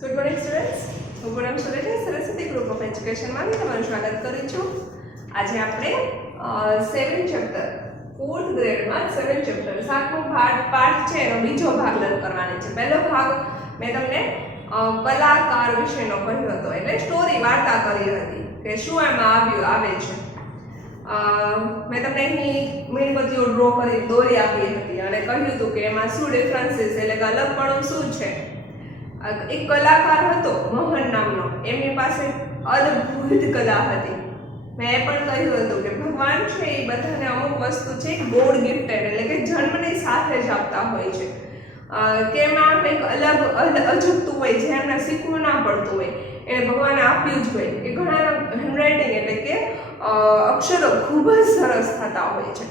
Good morning students, હું પૂનમ Sureja Saraswati group of એજ્યુકેશનમાં તમારું સ્વાગત કરું છું. આજે આપણે 7 ચેપ્ટર 4th ગ્રેડમાં 7 ચેપ્ટર 7મો પાઠ છે એનો બીજો ભાગ લર્ન કરવાનો છે. પહેલો ભાગ મેં તમને કલાકાર વિશેનો કહ્યો હતો, એટલે સ્ટોરી વાર્તા કરી હતી કે શું એમાં આવે છે. મેં તમને એની મીણબત્તીઓ ડ્રો કરી દોરી આપી હતી અને કહ્યું હતું કે એમાં શું ડિફરન્સીસ એટલે કે અલગપણું શું છે. એક કલાકાર હતો મોહન નામનો, એમની પાસે અદ્ભુત કલા હતી. મેં એ પણ કહ્યું હતું કે ભગવાન છે એ બધાને અમુક વસ્તુ છે ગોડ ગિફ્ટેડ એટલે કે જન્મની સાથે જ આપતા હોય છે, કે એમાં કંઈક અલગ અજુકતું હોય જે એમને શીખવું ના પડતું હોય એને ભગવાને આપ્યું જ હોય. કે ઘણાના હેન્ડરાઇટિંગ એટલે કે અક્ષરો ખૂબ જ સરસ થતા હોય છે.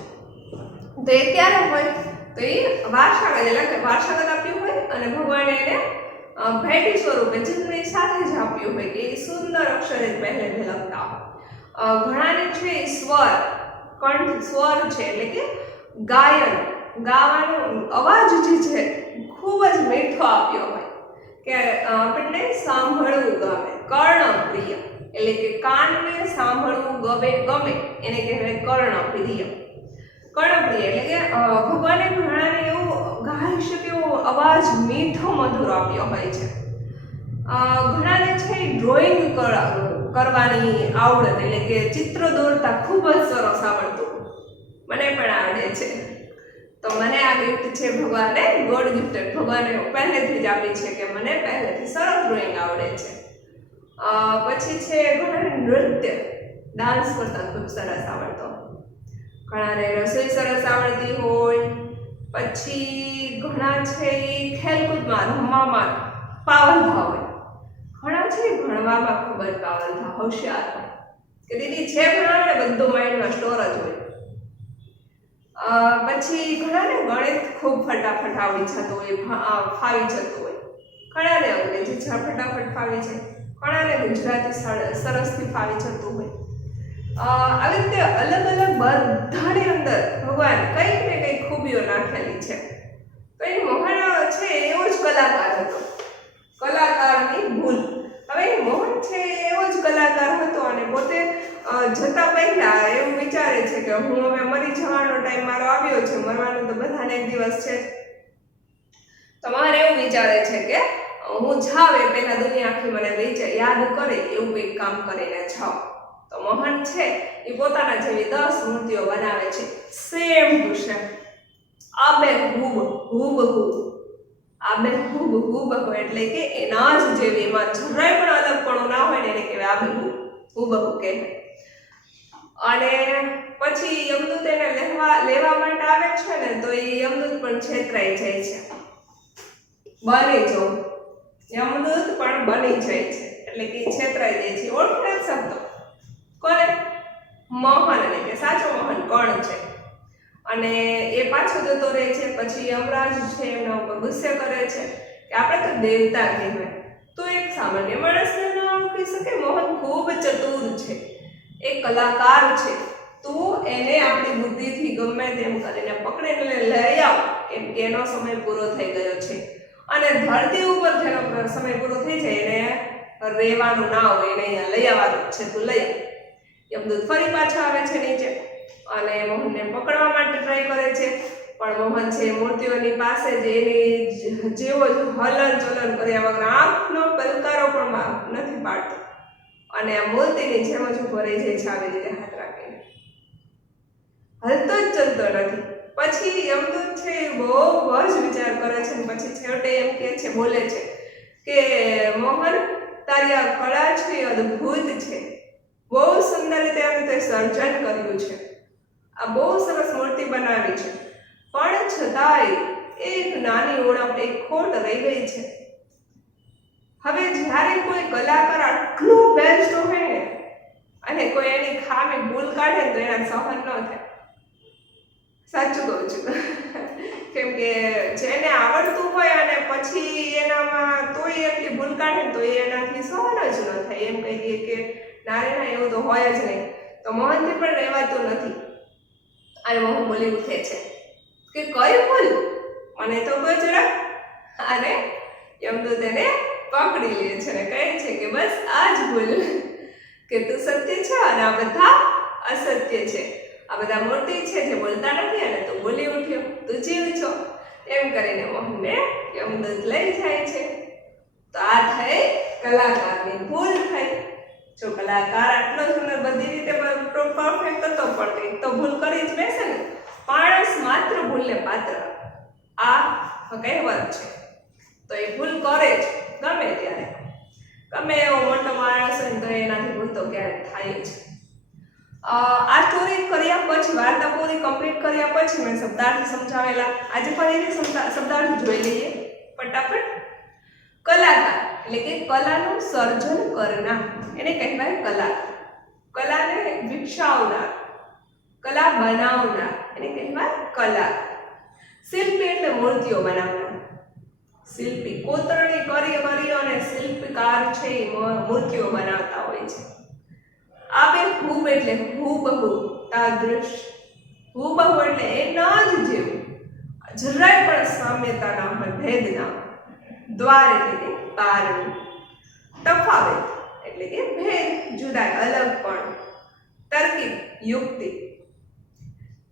તો એ ક્યારે હોય તો એ વારસાગત એટલે કે વારસાગત આપ્યું હોય અને ભગવાને એને ભેટી સ્વરૂપે જન્મની સાથે જ આપ્યું હોય કે એ સુંદર અક્ષરે પહેલેથી લખતા હોય. ઘણાને છે સ્વર કંઠ સ્વર છે એટલે કે ગાયન ગાવાનો અવાજ જે છે ખૂબ જ મીઠો આપ્યો હોય કે આપણને સાંભળવું ગમે. કર્ણપ્રિય એટલે કે કાનને સાંભળવું ગમે એને કહેવાય કર્ણપ્રિય. કર્ણપ્રિય એટલે કે ભગવાને ઘણાને એવું ગાઈ શકે એવો અવાજ મીઠો મધુર આપ્યો હોય છે. ઘણાને છે ડ્રોઈંગ કરવાની આવડત એટલે કે ચિત્ર દોરતા ખૂબ જ સરસ આવડતું. મને પણ આવડે છે. તો મને આ ગિફ્ટ છે ભગવાને ગોડ ગિફ્ટેડ, ભગવાને પહેલેથી જ આપી છે કે મને પહેલેથી સરસ ડ્રોઈંગ આવડે છે. પછી છે ઘણાને નૃત્ય ડાન્સ કરતા ખૂબ સરસ આવડતો, ઘણાને રસોઈ સરસ આવડતી હોય. પછી ઘણા છે એ ખેલકૂદમાં રમવામાં પાવરધા હોય, ઘણા છે ભણવામાં ખૂબ જ પાવરધા હોશિયાર હોય કે દીદી છે ભણાવે બધું માઇન્ડમાં સ્ટોર જ હોય. પછી ઘણાને ગણિત ખૂબ ફટાફટ આવડી જતું હોય, ફાવી જતું હોય. ઘણાને અંગ્રેજી ફટાફટ ફાવી જાય, ઘણાને ગુજરાતી સરસથી ફાવી જતું હોય. આવી રીતે અલગ અલગ બધાની અંદર ભગવાન કંઈક ને કંઈક ખૂબીઓ નાખેલી છે. તો એ મોહન છે એવો જ કલાકાર હતો, કલાકારની ભૂલ. હવે મોહન છે એવો જ કલાકાર હતો અને પોતે જતા પહેલા એવું વિચારે છે કે હું હવે મરી જવાનો ટાઈમ મારો આવ્યો છે, મરવાનો તો બધાને એક દિવસ છે. તો મારે એવું વિચારે છે કે હું જાવ એ પહેલા દુનિયા આખી મને યાદ કરે એવું કંઈક કામ કરીને જાઉં. તો મોહન છે એ પોતાના જેવી 10 મૂર્તિઓ બનાવે છે, સેમ ટુ સેમ, આબેહૂબ એટલે કે એના જ જેવી, એમાં જરાય પણ અલગપણું ના હોય ને એને કહેવાય આબેહૂબ કહેવાય. અને પછી યમદૂત એને લેવા માટે આવે છે ને તો એ યમદૂત પણ છેતરાઈ જાય છે, યમદૂત પણ બની જાય છે એટલે કે છેતરાઈ જાય છે. ઓળખી નથી શકતો કોને? મોહન એટલે કે સાચો મોહન કોણ છે. અને એ પાછો જતો રહે છે. પછી યમરાજ છે એમના ઉપર ગુસ્સે કરે છે કે આપણે તો દેવતા કહેવાય, તો એક સામાન્ય માણસને ન ઓળખી શકે? મોહન ખૂબ ચતુર છે, એ કલાકાર છે, તું એને આપણી બુદ્ધિથી ગમે તેમ કરીને પકડીને લઈ આવ કેમ કે એનો સમય પૂરો થઈ ગયો છે. અને ધરતી ઉપર જેનો સમય પૂરો થઈ જાય એને રહેવાનું ના હોય, એને અહીંયા લઈ આવવાનું છે, તું લઈ આવ. યમદૂત ફરી પાછા આવે છે નીચે અને મોહનને પકડવા માટે ટ્રાય કરે છે, પણ મોહન છે મૂર્તિઓની પાસે જ એની જેવો જ હલન ચલન કર્યા વગર આંખનો પલકારો પણ નથી પાડતો અને આ મૂર્તિની જેમ જ ઉભો રહી જાય છે, આવી રીતે હાથ રાખીને હલતો જ ચલતો નથી. પછી યમદૂત છે બહુ જ વિચાર કરે છે અને પછી છેવટે એમ કે છે, બોલે છે કે મોહન તારી આ કળા છે અદ્ભુત છે, બહુ સુંદર રીતે અમે તે સર્જન કર્યું છે, આ બહુ સરસ મૂર્તિ બનાવી છે, પણ છતાંય એક નાની ઉણપ, એક ખોટ રહી ગઈ છે. હવે જ્યારે કોઈ કલાકાર આટલું બેસ્ટ હોય ને અને કોઈ એની ખામી ભૂલ કાઢે તો એના સહન ન થાય. સાચું કહું છું કેમ કે જેને આવડતું હોય અને પછી એનામાં તોય એટલી ભૂલ કાઢે તો એનાથી સહન જ ન થાય. એમ કહીએ કે ના એવું તો હોય જ નહીં. તો મોહનથી પણ રહેવાતું નથી અને મોહન બોલી ઉઠે છે કે કઈ ભૂલ મને તો કોઈ જરા. અને યમદૂત એને પકડી લે છે અને કહે છે કે બસ આ જ ભૂલ કે તું સત્ય છે અને આ બધા અસત્ય છે, આ બધા મૂર્તિ છે જે બોલતા નથી અને તું બોલી ઉઠ્યો, તું જીવ છો, એમ કરીને મોહનને યમદૂત લઈ જાય છે. તો આ થઈ કલાકારની ભૂલ થઈ. જો કલાકાર આટલો સુંદર બધી રીતે પરફેક્ટ હતો પણ કંઈક તો ભૂલ કરી જ બેસે ને. માણસ માત્ર ભૂલને પાત્ર, આ કહેવત છે. તો એ ભૂલ કરે જ ગમે ત્યારે, ગમે એવો મોટો માણસ હોય તો એનાથી ભૂલ તો ક્યારેક થાય જ. આ સ્ટોરી કર્યા પછી, વાર્તા પૂરી કમ્પ્લીટ કર્યા પછી મેં શબ્દાર્થ સમજાવેલા. આજે ફરીથી શબ્દાર્થ જોઈ લઈએ ફટાફટ. કલાકાર એટલે કે કલાનું સર્જન કરનાર, એને કહેવાય કલાકાર. કલાને વિકસાવનાર, કલા બનાવનાર, એને કહેવાય કલાકાર. શિલ્પી એટલે મૂર્તિઓ બનાવનાર. શિલ્પી કોતરણી કરી અને શિલ્પકાર છે એ મૂર્તિઓ બનાવતા હોય છે. આબેહૂબ એટલે હૂબહૂ, તાદૃશ. હૂબહૂ એટલે એના જ જેવું, જરાય પણ સામ્યતા ના હોય, ભેદ ના હોય. દ્વાર એટલે કે બારણું. તફાવત એટલે કે ભેદ, જુદાઈ, અલગ પણ. તરકીબ યુક્તિ.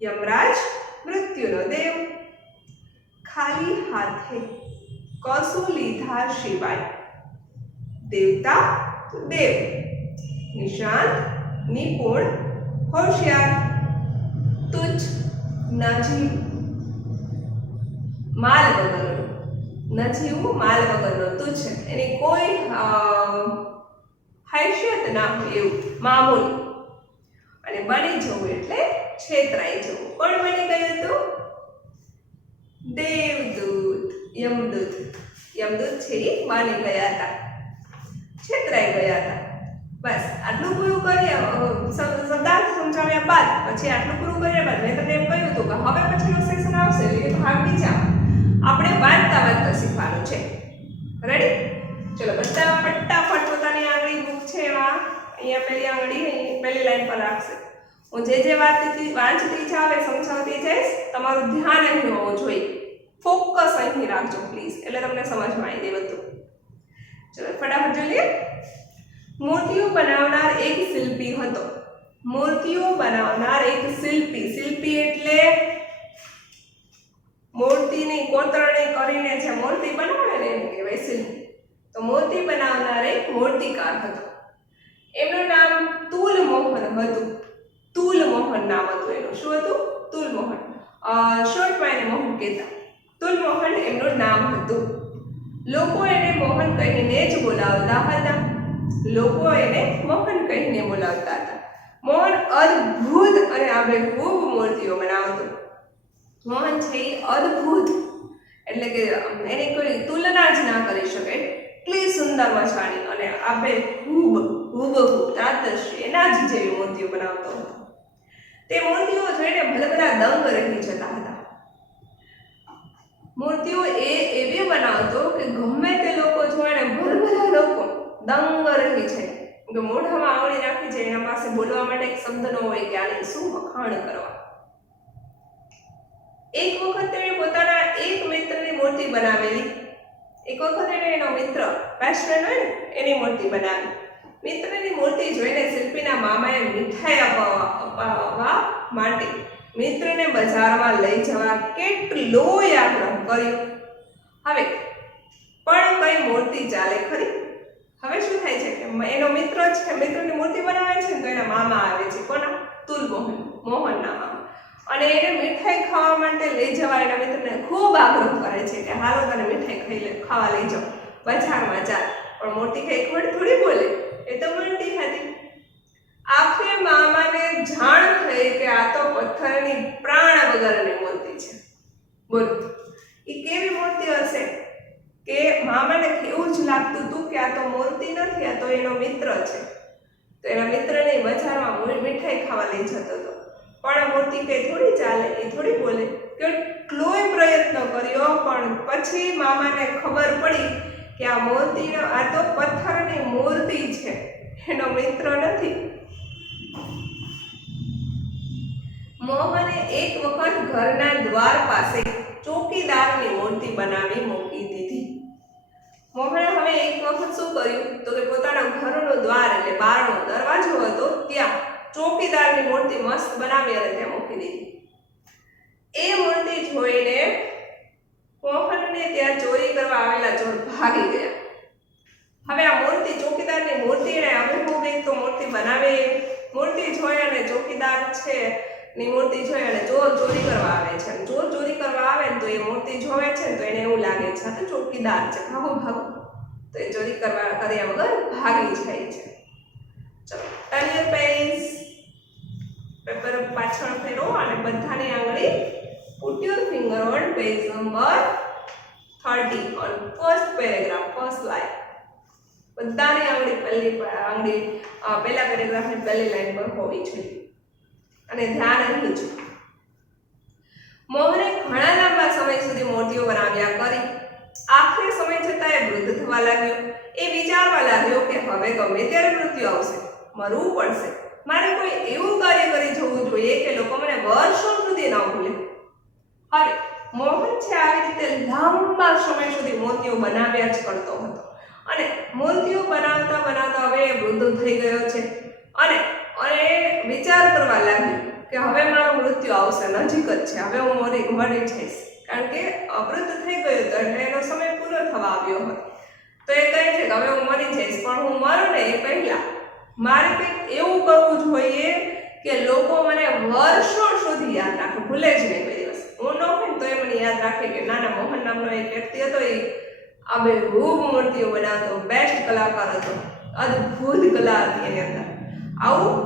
યમરાજ મૃત્યુનો દેવ. ખાલી હાથે કશું લીધા સિવાય. દેવતા દેવ. નિશાંત નિપુણ હોશિયાર. તુચ્છ નજીવ માલ વગરનો. નજીવું માલ વગરનો, તુચ્છ એની કોઈ હૈસિયત ના હોય એવું, મામૂલી. અને બની જવું એટલે છેતરાઈ જવું. કોણ બની ગયું હતું? દેવદૂત, યમદૂત. યમદૂત છે એ બની ગયા હતા, છેતરાઈ ગયા હતા. બસ આટલું પૂરું કર્યા, શબ્દાર્થ સમજાવ્યા બાદ, પછી આટલું પૂરું કર્યા બાદ મેં તમને એમ કહ્યું હતું કે હવે પછીનો સેશન આવશે એટલે ભાગ બીજા આપણે વાંચતા શીખવાનું છે. રેડી? ચલો બધા ફટાફટ પોતાની આંગળી બુક છે એમાં અહીંયા પહેલી આંગળી પહેલી લાઈન પર રાખશે. હું જે વાંચતી જાવે સમજાવતી જઈશ, તમારું ધ્યાન અહીં હોવું જોઈએ, ફોકસ અહીં રાખજો પ્લીઝ, એટલે તમને સમજમાં આવી જાય બધું. ચલો ફટાફટ જોઈએ. મૂર્તિઓ બનાવનાર એક શિલ્પી હતો. મૂર્તિઓ બનાવનાર એક શિલ્પી. શિલ્પી એટલે મૂર્તિની કોતરણી કરીને જે મૂર્તિ બનાવે ને એને કહેવાય શિલ્પી. તો મૂર્તિ બનાવનાર એક મૂર્તિકાર હતો. એમનું નામ તુલમોહન હતું. તુલમોહન નામ હતું એનું. શું હતું? તુલમોહન. શોર્ટમાં એને મોહન કહેતા. તુલમોહન એમનું નામ હતું. લોકો એને મોહન કહીને જ બોલાવતા હતા. લોકો એને મોહન કહીને બોલાવતા હતા. મોહન અદ્ભુત અને આબેહૂબ મૂર્તિઓ બનાવતો. મોહન છે એ અદ્ભુત એટલે કે એની કોઈ તુલના જ ના કરી શકે એટલી સુંદર મજાની અને આબેહૂબ, હૂબહૂ, તાદૃશ્ય એના જ જેવી મૂર્તિઓ બનાવતો હતો. તે મૂર્તિઓ જોઈને ભલભલા દંગ રહી જતા હતા. મૂર્તિઓ એવી બનાવતો કે ગમે તે લોકો જોઈને ભલભલા લોકો દંગ રહી છે કે મોઢામાં આંગળી નાખી છે, એના પાસે બોલવા માટે એક શબ્દ ન હોય કે આને શું વખાણ કરવા. એક વખત તેણે પોતાના એક મિત્રની મૂર્તિ બનાવેલી. એક વખત એનો મિત્ર, બેસ્ટ ફ્રેન્ડ હોય ને, એની મૂર્તિ બનાવી. મિત્રની મૂર્તિ જોઈને શિલ્પીના મામાએ મીઠાઈ અપાવવા માટે મિત્રને બજારમાં લઈ જવા કેટલોય આગ્રહ કર્યો. હવે પણ કઈ મૂર્તિ ચાલે ખરી? હવે શું થાય છે કે એનો મિત્ર છે, મિત્રની મૂર્તિ બનાવે છે તો એના મામા આવે છે. કોના? તુલમોહન, મોહનના મામા. અને એને મીઠાઈ ખાવા માટે લઈ જવા એના મિત્રને ખૂબ આગ્રહ કરે છે કે હાલો તને મીઠાઈ ખાવા લઈ જાઓ, બજારમાં ચાલ. પણ મોટી કઈ ખોટ થોડી બોલે, એ તો મૂર્તિ હતી. આખરે મામાને જાણ થઈ કે આ તો પથ્થરની પ્રાણ વગરની મૂર્તિ છે. બોલો એ કેવી મૂર્તિ હશે કે મામાને એવું જ લાગતું હતું કે આ તો મૂર્તિ નથી, આ તો એનો મિત્ર છે. તો એના મિત્રને બજારમાં મીઠાઈ ખાવા લઈ જતો હતો. પણ આ મૂર્તિ કઈ થોડી ચાલે, એ થોડી બોલે. કેટલોય પ્રયત્ન કર્યો પણ પછી મામાને ખબર પડી કે આ મૂર્તિ, આ તો પથ્થરની મૂર્તિ છે, એનો મિત્ર નથી. મોહને એક વખત ઘરના દ્વાર પાસે ચોકીદારની મૂર્તિ બનાવી મૂકી દીધી. મોહને હવે એક વખત શું કર્યું તો કે પોતાના ઘરનો દ્વાર એટલે બારણો દરવાજો હતો ત્યાં ચોકીદારની મૂર્તિ મસ્ત બનાવી અને ત્યાં મૂકી દીધી। એ મૂર્તિ જોઈને મોહનને ત્યાં ચોરી કરવા આવેલા ચોર ભાગી ગયા। હવે આ મૂર્તિ ચોકીદારની મૂર્તિને અભિમુખ એક તો મૂર્તિ બનાવે મૂર્તિ જોઈ અને ચોકીદાર છે ની મૂર્તિ જોઈ અને ચોર ચોરી કરવા આવે છે અને ચોર ચોરી કરવા આવે ને તો એ મૂર્તિ જોવે છે તો એને એવું લાગે છે તો ચોકીદાર છે ભાગો ભાગો તો એ ચોરી કરવા કર્યા વગર ભાગી જાય છે। ચલો ટર્ન યોર પેજ પેપર પાછળ ફેરો અને બધાની આંગળી put your finger on page number 30 on first paragraph first line બધાની આંગળી પહેલા પેરેગ્રાફની પહેલી લાઈન પર હોવી જોઈએ અને ધ્યાન અહીં છે। મોહને ઘણા લાંબા સમય સુધી મૂર્તિઓ બનાવ્યા કરી આખરે સમય જતાં એ વૃદ્ધ થવા લાગ્યો। એ વિચારવા લાગ્યો કે હવે ગમે ત્યારે મૃત્યુ આવશે મરવું પડશે મારે કોઈ એવું કાર્ય કરી જવું જોઈએ કે લોકો મને વર્ષો સુધી ન ભૂલે। હવે મોહન છે આવી રીતે લાંબા સમય સુધી મૂર્તિઓ બનાવ્યા જ કરતો હતો અને મૂર્તિઓ બનાવતા બનાવતા હવે વૃદ્ધ થઈ ગયો છે અને વિચાર કરવા લાગ્યો કે હવે મારું મૃત્યુ આવશે નજીક જ છે હવે હું મરી જઈશ કારણ કે વૃદ્ધ થઈ ગયો તો એટલે એનો સમય પૂરો થવા આવ્યો હોય તો એ કહે છે કે હવે હું મરી જઈશ પણ હું મરું ને એ પહેલા મારે કંઈક એવું કરવું જોઈએ કે લોકો મને વર્ષો સુધી યાદ રાખે ભૂલે જ નહીં કોઈ દિવસ હું ન હોય તો એ મને યાદ રાખે કે નાના મોહન નામનો એક વ્યક્તિ હતો એ આબેહૂબ મૂર્તિઓ બનાવતો બેસ્ટ કલાકાર હતો અદ્ભુત કલા હતી એની અંદર આવું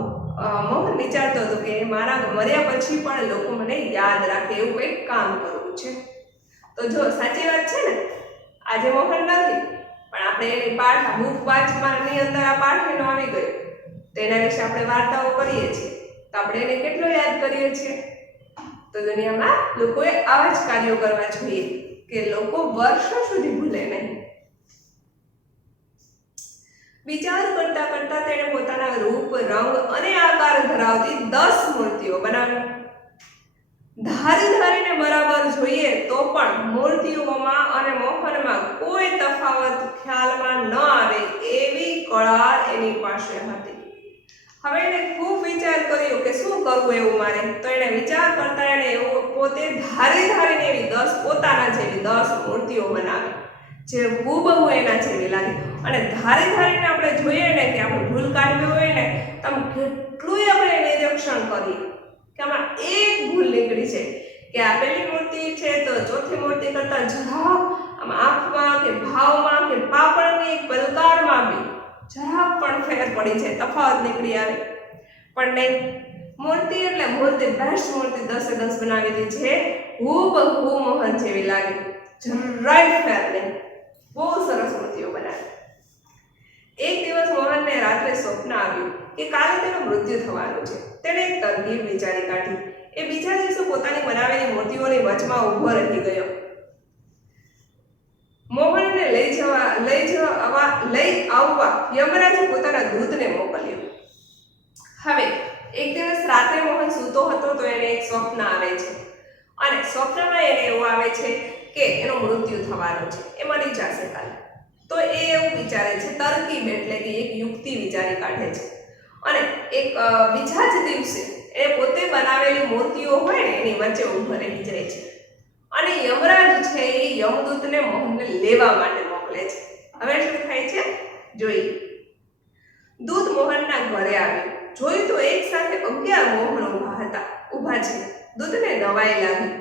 મોહન વિચારતો હતો કે મારા મર્યા પછી પણ લોકો મને યાદ રાખે એવું કંઈક કામ કરવું છે। તો જો સાચી વાત છે ને આજે મોહન નથી પણ આપણે એની પાઠ બુક વાંચવાની અંદર આ પાઠ એનો આવી ગયો તો એના વિશે આપણે વાર્તાઓ કરીએ છીએ તો આપણે એને કેટલો યાદ કરીએ છીએ। તો દુનિયામાં લોકોએ આવા જ કાર્યો કરવા જોઈએ કે લોકો વર્ષો સુધી ભૂલે નહીં। વિચાર કરતા કરતા તેણે પોતાના રૂપ રંગ અને આકાર ધરાવતી 10 મૂર્તિઓ બનાવી। ધારી ધારીને બરાબર જોઈએ તો પણ મૂર્તિઓમાં અને મોહનમાં કોઈ તફાવત ખ્યાલમાં ન આવે એવી કળા એની પાસે હતી। હવે એને ખૂબ વિચાર કર્યો કે શું કરવું એવું મારે તો એને વિચાર કરતા એને એવું પોતે ધારી ધારીને એવી 10 પોતાના જેવી 10 મૂર્તિઓ બનાવી જે હૂબહુ એના જેવી લાગે અને ધારી ધારીને આપણે જોઈએ ને કે આપણે ભૂલ કાઢવી હોય ને તો આમ કેટલું આપણે નિરીક્ષણ કરીએ કે આમાં એક ભૂલ નીકળી છે કે આ પહેલી મૂર્તિ છે તો ચોથી મૂર્તિ કરતા જરા આમ આંખમાં કે ભાવમાં કે પાપણની પલકારમાં બી જરા પણ ફેર પડી છે તફાવત નીકળી આવે પણ નહીં મૂર્તિ એટલે મૂર્તિ બેસ્ટ મૂર્તિ 10 બનાવી દીધી છે હૂબહુ મોહન જેવી લાગે જરાય ફેર નહીં બહુ સરસ મૂર્તિઓ બનાવી। એક દિવસ મોહનને રાત્રે સ્વપ્ન આવ્યું કે કાલે તેનું મૃત્યુ થવાનું છે તેણે એક તરકીબ વિચારી કાઢી એ બીજા દિવસે પોતાની બનાવેલી મૂર્તિઓની વચમાં ઊભો રહી ગયો। મોહનને લઈ આવવા યમરાજે પોતાના દૂતને મોકલ્યો। હવે એક દિવસ રાત્રે મોહન સૂતો હતો તો એને એક સ્વપ્ન આવે છે અને સ્વપ્નમાં એને એવું આવે છે કે એનો મૃત્યુ થવાનું છે એ મરી જશે કાલે તો એ એવું વિચારે છે તરકીબ એટલે કે એક યુક્તિ વિચારી કાઢે છે અને એક બીજા જ દિવસે એ પોતે બનાવેલી મૂર્તિઓ હોય ને એની વચ્ચે ઊભો રહી જાય છે અને યમરાજ છે એ યમદૂતને મોહનને લેવા માટે મોકલે છે। હવે શું થાય છે જોઈએ। દૂત મોહનના ઘરે આવ્યું જોયું તો એક સાથે 11 મોહન ઊભા છે। દૂતને નવાઈ લાગી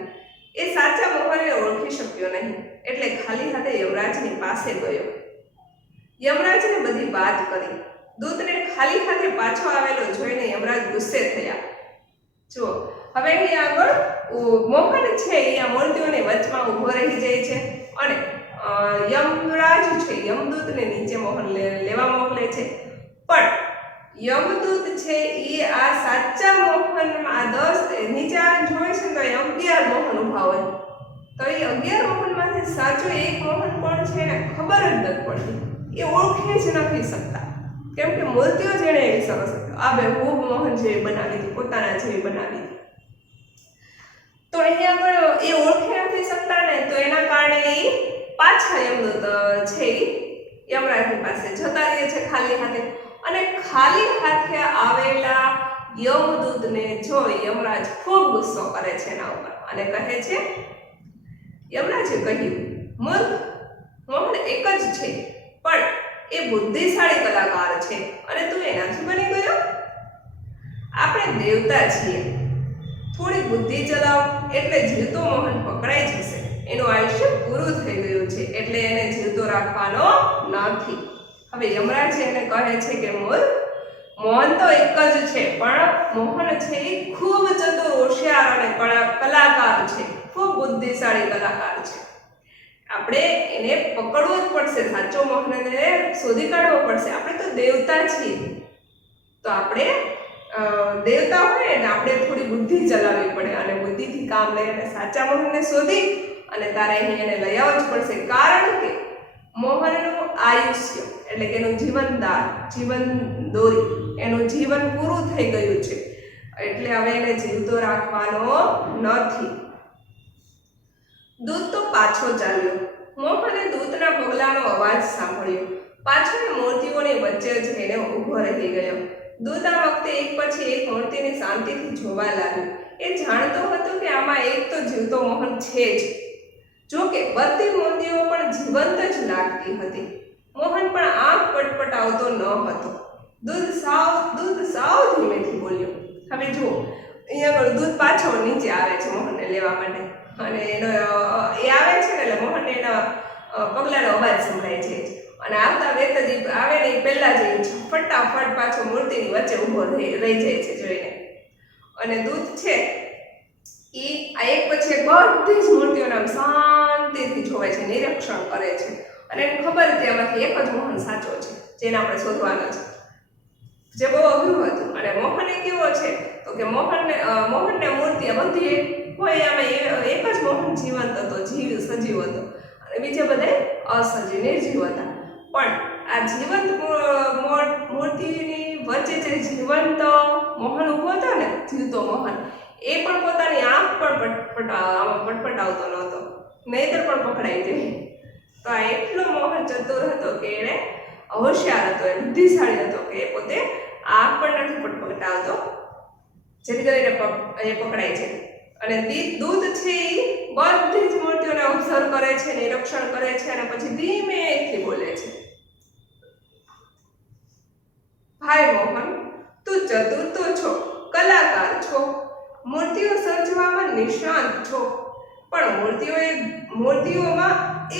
એ સાચા મોહનને ઓળખી શક્યો નહીં એટલે ખાલી હાથે યમરાજની પાસે ગયો। યમરાજને બધી વાત કરી। દૂતને ખાલી હાથે પાછો આવેલો જોઈને યમરાજ ગુસ્સે થયા। જો હવે અહીં આગળ મોહન છે એ આ મૂર્તિઓની વચમાં ઊભો રહી જાય છે અને યમરાજ છે યમદૂતને નીચે મોહન લેવા મોકલે છે પણ યમદૂત છે એ આ સાચા મોહનમાં 10 નીચે જોઈ છે તો 11 મોહન ઊભા હોય તો એ 11 મોહનમાંથી સાચો એક મોહન કોણ છે એને ખબર જ નથી પડતી એ ઓળખી જ નથી શકતા કેમ કે મૂર્તિઓ જેણે એવી સરસ આબેહૂબ મોહન જેવી બનાવી હતી પોતાના જેવી બનાવી હતી તો અહીંયા આગળ એ ઓળખી નથી શકતા ને તો એના કારણે એ પાછા યમદૂત છે ઈ યમરાજની પાસે જતા રહે છે ખાલી હાથે, અને ખાલી હાથે આવેલા યમદૂતને જોઈ યમરાજ ખૂબ ગુસ્સો કરે છે એના ઉપર અને કહે છે, યમરાજે કહ્યું, મૂર્ખ, મોહન એક જ છે, પણ એ બુદ્ધિશાળી કલાકાર છે અને તું એનાથી બની ગયો? આપણે દેવતા છીએ, થોડી બુદ્ધિ ચલાવ એટલે જીવતો મોહન પકડાઈ જશે. એનું આયુષ્ય પૂરું થઈ ગયું છે એટલે એને જીવતો રાખવાનો નથી. હવે યમરાજ એને કહે છે કે મૂર્ખ, મોહન તો એક જ છે, પણ મોહન છે એ ખૂબ ચતુર, હોશિયાર અને કલાકાર છે, ખૂબ બુદ્ધિશાળી કલાકાર છે. આપણે એને પકડવો જ પડશે, સાચો મોહનને શોધી કાઢવો પડશે. આપણે તો દેવતા છીએ, તો આપણે દેવતા હોય ને આપણે થોડી બુદ્ધિ ચલાવવી પડે અને બુદ્ધિથી કામ લઈ અને સાચા મોહનને શોધી અને તારે અહીં એને લઈ આવવું જ પડશે. કારણ કે મોહનનું આયુષ્ય એટલે કે એનું જીવન દોરી એનું જીવન પૂરું થઈ ગયું છે એટલે હવે એને જીવતો રાખવાનો નથી. દૂત તો પાછો ચાલ્યો. મોહને દૂતના પગલાંનો અવાજ સાંભળ્યો. પાછો એ મૂર્તિઓની વચ્ચે જઈને ઊભો રહી ગયો. દૂત આ વખતે એક પછી એક મૂર્તિને શાંતિથી જોવા લાગ્યો. એ જાણતો હતો કે આમાં એક તો જીવતો મોહન છે જ. જો કે બધી મૂર્તિઓ પણ જીવંત જ લાગતી હતી. મોહન પણ આંખ પટપટાવતો ન હતો. દૂત સાવ ધીમેથી બોલ્યો. હવે જુઓ, અહીંયા આગળ દૂત પાછો નીચે આવે છે મોહનને લેવા માટે, અને એનો એ આવે છે ને એટલે મોહનને એના પગલાંનો અવાજ સંભળાય છે અને આવતા વેત જ આવે ને એ પહેલા જ ફટાફટ પાછો મૂર્તિની વચ્ચે ઊભો રહી જાય છે જોઈને. અને દૂત છે એ આ એક પછી એક બધી જ મૂર્તિઓને આમ શાંતિથી જોવે છે, નિરીક્ષણ કરે છે અને એને ખબર હતી આમાંથી એક જ મોહન સાચો છે જેને આપણે શોધવાનો છે, જે બહુ અઘરું હતું. અને મોહન એ કેવો છે તો કે મોહનને મૂર્તિ બધી કોઈ આમાં એક જ મોહન જીવંત હતો, સજીવ હતો અને બીજા બધા અસજીવ નિર્જીવ હતા. પણ આ જીવંત મૂર્તિની વચ્ચે જે જીવંત મોહન ઊભો હતો ને, જીવતો મોહન, એ પણ પોતાની આંખ પણ પટપટાવતો નહોતો, નહીતર પણ પકડાઈ જાય. તો આ એટલો મોહન ચતુર હતો કે એને હોશિયાર હતો, એ બુદ્ધિશાળી હતો કે એ પોતે આંખ પણ નથી પટપટાવતો, જેથી કરીને એ પકડાય છે. અને દૂત છે એ બધી જ મૂર્તિઓને ઓબ્ઝર્વ કરે છે, નિરીક્ષણ કરે છે અને પછી ધીમેથી બોલે છે, ભાઈ મોહન, તું ચતુર તો છો, કલાકાર છો, મૂર્તિઓ સર્જવામાં નિષ્ણાત છો, પણ મૂર્તિઓમાં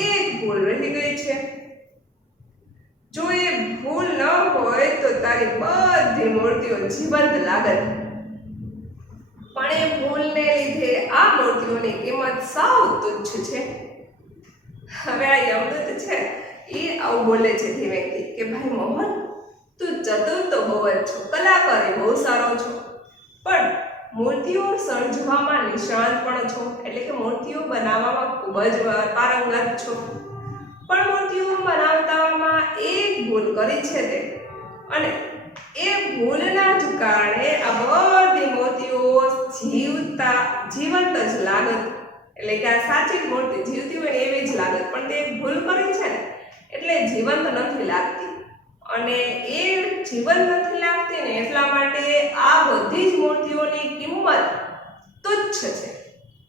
એક ભૂલ રહી ગઈ છે. જો એ ભૂલ ન હોય તો તારી બધી મૂર્તિઓ જીવંત લાગત, પણ એ ભૂલને લીધે આ મૂર્તિઓની કિંમત સાવ તુચ્છ છે. હવે આ યમદૂત છે એ આવું બોલે છે ધીમેથી કે ભાઈ મોહન, તું ચતુર તો બહુ જ છો, કલાકાર એ બહુ સારો છો, પણ મૂર્તિઓ સર્જવામાં નિષ્ણાત પણ છો, એટલે કે મૂર્તિઓ બનાવવામાં ખૂબ જ પારંગત છો, પણ મૂર્તિઓ બનાવવામાં એક ભૂલ કરી છે તે, અને એ ભૂલના જ કારણે આ બધી મૂર્તિઓ જીવંત જ લાગત, એટલે કે આ સાચી મૂર્તિ જીવતી હોય એવી જ લાગત, પણ તે એક ભૂલ કરી છે ને એટલે જીવંત નથી લાગતી. અને એ જીવંત નથી લાગતી ને એટલા માટે આ બધી જ મૂર્તિઓની કિંમત તુચ્છ છે.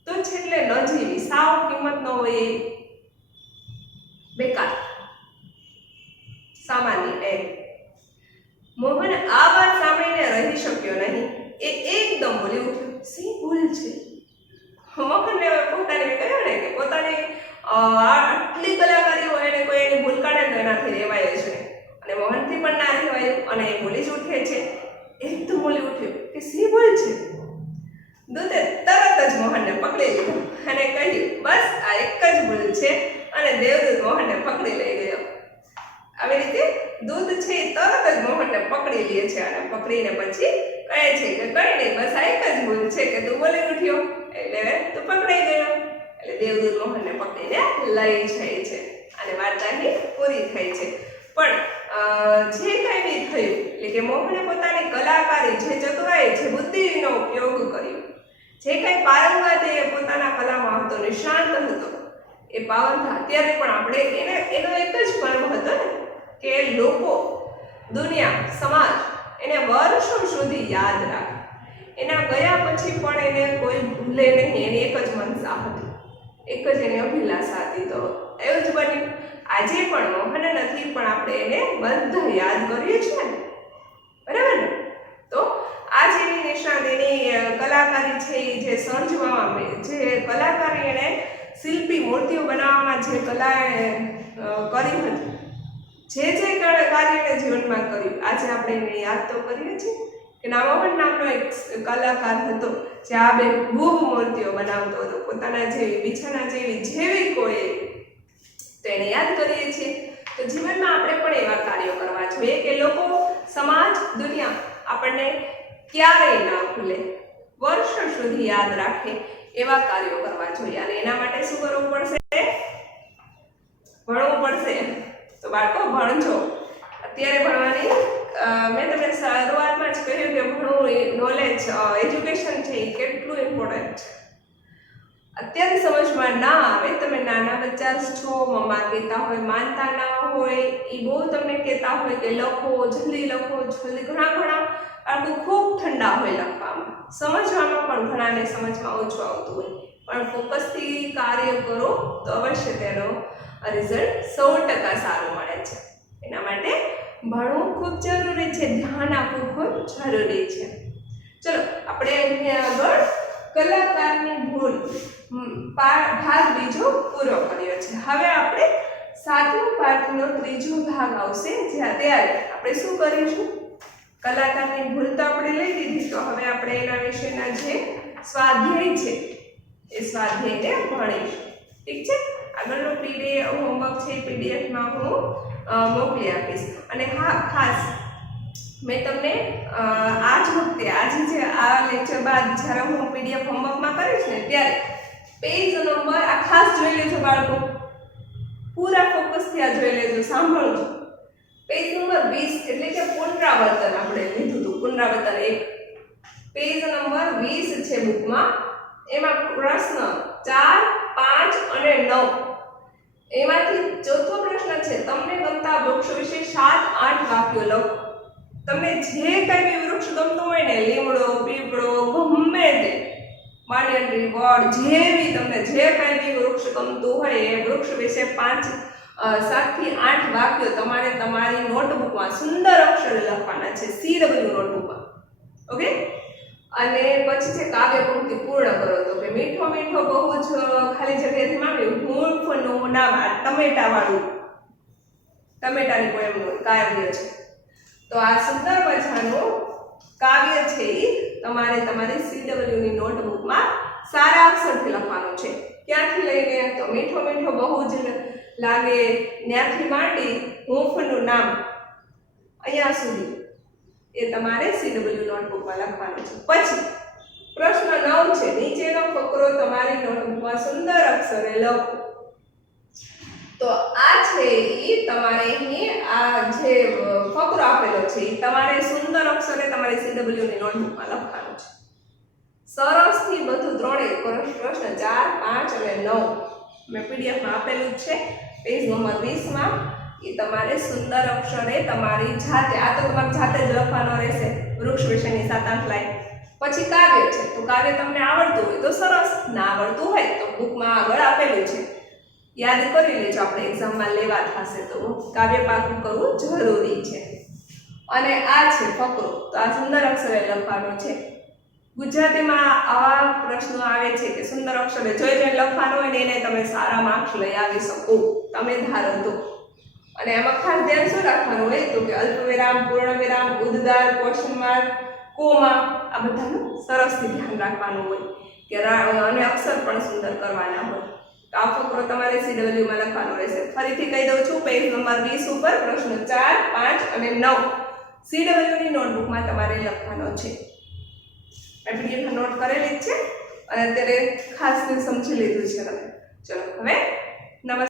તુચ્છ એટલે નજીવી, સાવ કિંમત ન હોય, બેકાર, સામાન્ય એમ. મોહન આ વાત સાંભળીને રહી શક્યો નહીં. એ એકદમ બોલી ઉઠ્યો, શી ભૂલ છે? મોહનને પોતાને કહ્યું ને કે પોતાની આટલી કલાકારી હોય એને કોઈ એની ભૂલ કાઢે તો એનાથી રહેવાય જ નહીં, અને મોહનથી પણ ના રહેવાયું અને એ બોલી જ ઉઠે છે. એકદમ બોલી ઉઠ્યો કે શી ભૂલ છે? દૂતે તરત જ મોહનને પકડી લીધો અને કહ્યું, બસ આ એક જ ભૂલ છે, અને દેવદૂત મોહનને પકડી લઈ ગયો. આવી રીતે દૂત છે એ તરત જ મોહનને પકડી લે છે અને પકડીને પછી કહે છે કે કઈ નહીં, બસ આ એક જ ભૂલ છે કે તું બોલી ઉઠ્યો એટલે તું પકડાઈ ગયો. એટલે દેવદૂત મોહનને પકડીને લઈ જાય છે અને વાર્તા અહીં પૂરી થઈ છે. પણ જે કંઈ બી થયું, એટલે કે મોહને પોતાની કલાકારી, જે ચતુરાઈ, જે બુદ્ધિનો ઉપયોગ કર્યો, જે કંઈ પારંગત એ પોતાના કલામાં હતો, નિષ્ણાંત હતો, એ પાવન થા ત્યારે પણ આપણે એનો એક જ પર્વ હતો ને કે લોકો, દુનિયા, સમાજ એને વર્ષો સુધી યાદ રાખે, એના ગયા પછી પણ એને કોઈ ભૂલે નહીં, એની એક જ મનસા હતી, એક જ એની અભિલાષા હતી. તો એવું જ બન્યું. આજે પણ મોહન નથી પણ આપણે એને બધા યાદ કરીએ છીએ ને, બરાબર ને? તો આ જેની નિષ્ણાત એની કલાકારી છે, એ જે સર્જવામાં, જે કલાકારી એણે શિલ્પી મૂર્તિઓ બનાવવામાં જે કલા કરી હતી, જે કાર્ય એણે જીવનમાં કર્યું, આજે આપણે એને યાદ તો કરીએ છીએ કે મોહન નામનો એક કલાકાર હતો જે આ બેહૂબ મૂર્તિઓ બનાવતો હતો, પોતાના જેવી, બિછાના જેવી કોઈ, તો એને યાદ કરીએ છીએ. તો જીવનમાં આપણે પણ એવા કાર્યો કરવા જોઈએ કે લોકો, સમાજ, દુનિયા આપણને ક્યારેય ના ભૂલે, વર્ષો સુધી યાદ રાખે, એવા કાર્યો કરવા જોઈએ. અને એના માટે શું કરવું પડશે? ભણવું પડશે. તો બાળકો ભણજો. અત્યારે ભણવાની મેં તમને શરૂઆતમાં જ કહ્યું કે ભણવું, નોલેજ, એજ્યુકેશન છે એ કેટલું ઇમ્પોર્ટન્ટ છે. અત્યારે સમજમાં ના આવે, તમે નાના બચ્ચા છો, મમ્મા કહેતા હોય, માનતા ના હોય, એ બહુ તમને કહેતા હોય કે લખો, જલ્દી લખો, જલ્દી. ઘણા બાળકો ખૂબ ઠંડા હોય લખવામાં, સમજવામાં પણ ઘણાને સમજમાં ઓછું આવતું હોય, પણ ફોકસથી કાર્ય કરો તો અવશ્ય તેનો રિઝલ્ટ 100% સારું મળે છે. એના માટે ભણવું ખૂબ જરૂરી છે, ધ્યાન આપવું ખૂબ જરૂરી છે. ચલો આપણે અહીંયા આગળ કલાકારની ભૂલ ભાગ બીજો પૂરો કર્યો છે. હવે આપણે 7મા પાઠનો 3જો ભાગ આવશે, ત્યારે આપણે શું કરીશું? કલાકારની ભૂલ તો આપણે લઈ લીધી, તો હવે આપણે એના વિશેના જે સ્વાધ્યાય છે એ સ્વાધ્યાયને ભણીશું. ઠીક છે? આગળનો પીડીએફ હોમવર્ક છે એ પીડીએફમાં હું મોકલી આપીશ. અને હા, ખાસ મેં તમને આજ વખતે, આજે જે આ લેક્ચર બાદ જ્યારે હું પીડીએફ હોમવર્કમાં કરીશ ને, ત્યારે પેજ નંબર આ ખાસ જોઈ લેજો બાળકો, પૂરા ફોકસથી આ જોઈ લેજો, સાંભળજો. પેજ નંબર 20 એટલે કે પુનરાવર્તન આપણે લીધું હતું, પુનરાવર્તન 1. પેજ નંબર 20 છે બુકમાં. એમાં પ્રશ્ન 4, 5 અને 9, એમાંથી ચોથો પ્રશ્ન છે, તમને ગમતા વૃક્ષ વિશે 7-8 વાક્યો લખો. તમને જે કંઈ વૃક્ષ ગમતું હોય ને, લીમડો, પીપળો, ગમે તે, માણિયા વડ, જેવી તમને જે કંઈ વૃક્ષ ગમતું હોય એ વૃક્ષ વિશે 7થી 8 વાક્યો તમારે તમારી નોટબુકમાં સુંદર અક્ષરે લખવાના છે, CW નોટબુકમાં. ઓકે? અને પછી છે કાવ્ય પંક્તિ પૂર્ણ કરો. તો કે મીઠો મીઠો બહુ જ ખાલી જગ્યાથી માંગ્યું, હૂંફનું નામ, ટમેટા વાળું, ટમેટાની પોએમનું કાવ્ય છે. તો આ સુંદર મજાનું કાવ્ય છે એ તમારે તમારી CW ની નોટબુકમાં સારા અક્ષરથી લખવાનું છે. ક્યાંથી લઈને? તો મીઠો મીઠો બહુ જ લાગે, ત્યાંથી માંડી હૂંફનું નામ, અહીંયા સુધી એ તમારે CW નોટબુકમાં લખવાનું છે. પછી પ્રશ્ન 9 છે, નીચેનો ફકરો તમારી નોટબુકમાં સુંદર અક્ષરે લખો. તો આ છે એ તમારે અહીં આ જે ફકરો આપેલો છે એ તમારે સુંદર અક્ષરે તમારી CW ની નોટબુકમાં લખવાનું છે. સરસથી બધું ત્રણેય પ્રશ્ન 4, 5 અને 9 મેં પીડીએફમાં આપેલું જ છે, પેજ નંબર 20 માં. એ તમારે સુંદર અક્ષરે તમારી જાતે, આ તો તમારે જાતે જ લખવાનો રહેશે, વૃક્ષ વિશેની 7-8 લાઈન. પછી કાવ્ય છે, તો કાવ્ય તમને આવડતું હોય તો સરસ, ના આવડતું હોય તો બુકમાં આગળ આપેલું છે, યાદ કરી લેજો, આપણે એક્ઝામમાં લેવા થશે તો કાવ્ય પાકું કરવું જરૂરી છે. અને આ છે ફકરો, તો આ સુંદર અક્ષરે લખવાનો છે. ગુજરાતીમાં આવા પ્રશ્નો આવે છે કે સુંદર અક્ષરે જોઈને લખવાનું હોય ને, એને તમે સારા માર્ક્સ લઈ આવી શકો, તમે ધારો તો. અને એમાં ખાસ ધ્યાન શું રાખવાનું હોય? તો કે અલ્પવિરામ, પૂર્ણવિરામ, ઉદ્ગાર, ક્વેશ્ચન માર્ક, કોમા, આ બધાનું સરસથી ધ્યાન રાખવાનું હોય કે અને અક્ષર પણ સુંદર કરવાના હોય. તો આ ફકરો તમારે CW માં લખવાનો રહેશે. ફરીથી કહી દઉં છું, પેજ નંબર 20 ઉપર પ્રશ્ન 4, 5 અને 9 CW ની નોટબુકમાં તમારે લખવાનો છે. પીડીએફ નોટ કરેલી જ છે અને અત્યારે ખાસ સમજી લીધું છે તમે. ચલો હવે નમસ્કાર.